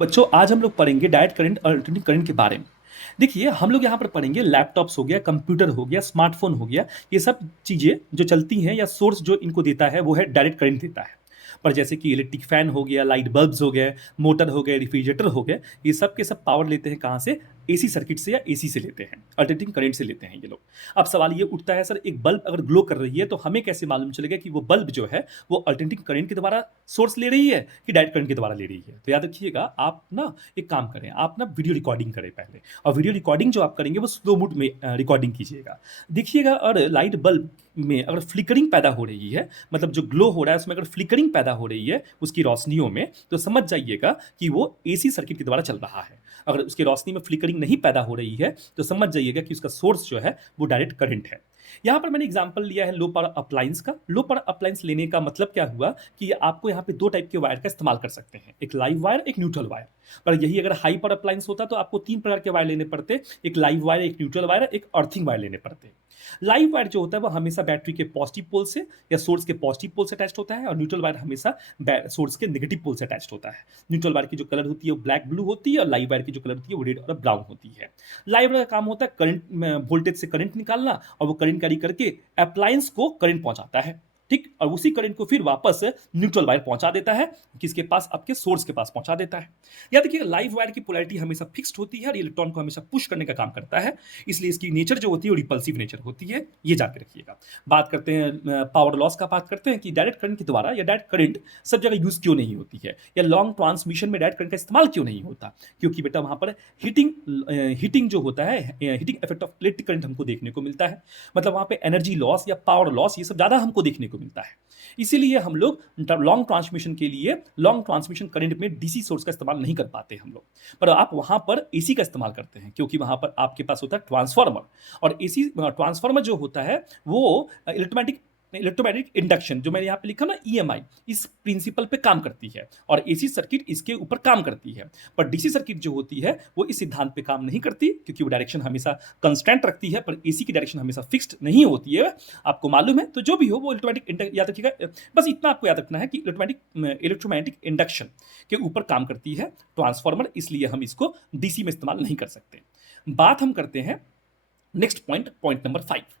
बच्चों आज हम लोग पढ़ेंगे डायरेक्ट करंट और अल्टरनेटिंग करंट के बारे में। देखिए हम लोग यहाँ पर पढ़ेंगे लैपटॉप्स हो गया, कंप्यूटर हो गया, स्मार्टफोन हो गया, ये सब चीज़ें जो चलती हैं या सोर्स जो इनको देता है वो है डायरेक्ट करंट देता है। पर जैसे कि इलेक्ट्रिक फैन हो गया, लाइट बल्ब्स हो गए, मोटर हो गए, रेफ्रिजरेटर हो गए, ये सब के सब पावर लेते हैं कहाँ से? एसी सर्किट से या एसी से लेते हैं, अल्टरनेटिंग करंट से लेते हैं ये लोग। अब सवाल ये उठता है सर एक बल्ब अगर ग्लो कर रही है तो हमें कैसे मालूम चलेगा कि वो बल्ब जो है वो अल्टरनेटिंग करंट के द्वारा सोर्स ले रही है कि डायरेक्ट करंट के द्वारा ले रही है? तो याद रखिएगा आप ना एक काम करें, आप ना वीडियो रिकॉर्डिंग करें पहले, और वीडियो रिकॉर्डिंग जो आप करेंगे वो स्लो मोड में रिकॉर्डिंग कीजिएगा। देखिएगा और लाइट बल्ब में अगर फ्लिकरिंग पैदा हो रही है, मतलब जो ग्लो हो रहा है उसमें अगर फ्लिकरिंग पैदा हो रही है उसकी रोशनियों में, तो समझ जाइएगा कि वो एसी सर्किट के द्वारा चल रहा है। अगर उसकी रोशनी में फ्लिकरिंग नहीं पैदा हो रही है तो समझ जाइएगा कि उसका सोर्स जो है वो डायरेक्ट करंट है। यहाँ पर मैंने एग्जांपल लिया है लो पावर अप्लायंस का। लो पावर अप्लायंस लेने का मतलब क्या हुआ कि आपको यहाँ पे दो टाइप के वायर का इस्तेमाल कर सकते हैं, एक लाइव वायर, एक न्यूट्रल वायर। पर यही अगर हाई पावर अप्लायंस होता तो आपको तीन प्रकार के वायर लेने पड़ते, एक लाइव वायर, एक न्यूट्रल वायर, एक अर्थिंग वायर लेने पड़ते। लाइव वायर जो होता है वो हमेशा बैटरी के पॉजिटिव पोल से या सोर्स के पॉजिटिव पोल से अटैच्ड होता है, और न्यूट्रल वायर हमेशा सोर्स के नेगेटिव पोल से अटैच्ड होता है। न्यूट्रल वायर की जो कलर होती है वो ब्लैक ब्लू होती है, और लाइव वायर की जो कलर होती है वो रेड और ब्राउन होती है। लाइव वायर का काम होता है करंट, वोल्टेज से करंट निकालना, और वो करंट कैरी करके अप्लायंस को करंट पहुंचाता है। ठीक, और उसी करंट को फिर वापस न्यूट्रल वायर पहुंचा देता है, किसके पास? आपके सोर्स के पास पहुंचा देता है। याद रखिए लाइव वायर की पोलैरिटी हमेशा फिक्स्ड होती है और इलेक्ट्रॉन को हमेशा पुश करने का काम करता है, इसलिए इसकी नेचर जो होती है वो रिपल्सिव नेचर होती है, ये जान के रखिएगा। बात करते हैं पावर लॉस का, बात करते हैं कि डायरेक्ट करंट के द्वारा या डायरेक्ट करंट सब जगह यूज क्यों नहीं होती है, या लॉन्ग ट्रांसमिशन में डायरेक्ट करंट का इस्तेमाल क्यों नहीं होता। क्योंकि बेटा वहां पर हीटिंग हीटिंग जो होता है, heating effect of electric current हमको देखने को मिलता है। मतलब वहां पे एनर्जी लॉस या पावर लॉस ये सब ज्यादा हमको देखने को मिलता है। इसीलिए हम लोग लॉन्ग ट्रांसमिशन के लिए लॉन्ग ट्रांसमिशन करंट में डीसी सोर्स का इस्तेमाल नहीं कर पाते हम लोग। पर आप वहां पर एसी का इस्तेमाल करते हैं, क्योंकि वहां पर आपके पास होता है ट्रांसफार्मर। और एसी ट्रांसफार्मर जो होता है वो इलेक्ट्रोमैटिक इलेक्ट्रोमैटिक इंडक्शन, जो मैंने यहाँ पे लिखा ना ईएमआई, इस प्रिंसिपल पे काम करती है, और एसी सर्किट इसके ऊपर काम करती है। पर डीसी सर्किट जो होती है वो इस सिद्धांत पे काम नहीं करती, क्योंकि वो डायरेक्शन हमेशा कंस्टेंट रखती है, पर एसी की डायरेक्शन हमेशा फिक्स्ड नहीं होती है। आपको मालूम है, तो जो भी हो वो इलेक्ट्रोमैटिक याद रखिएगा। बस इतना आपको याद रखना है कि इलेक्ट्रोमैटिक इंडक्शन के ऊपर काम करती है ट्रांसफार्मर, इसलिए हम इसको डीसी में इस्तेमाल नहीं कर सकते। बात हम करते हैं नेक्स्ट पॉइंट, पॉइंट नंबर 5।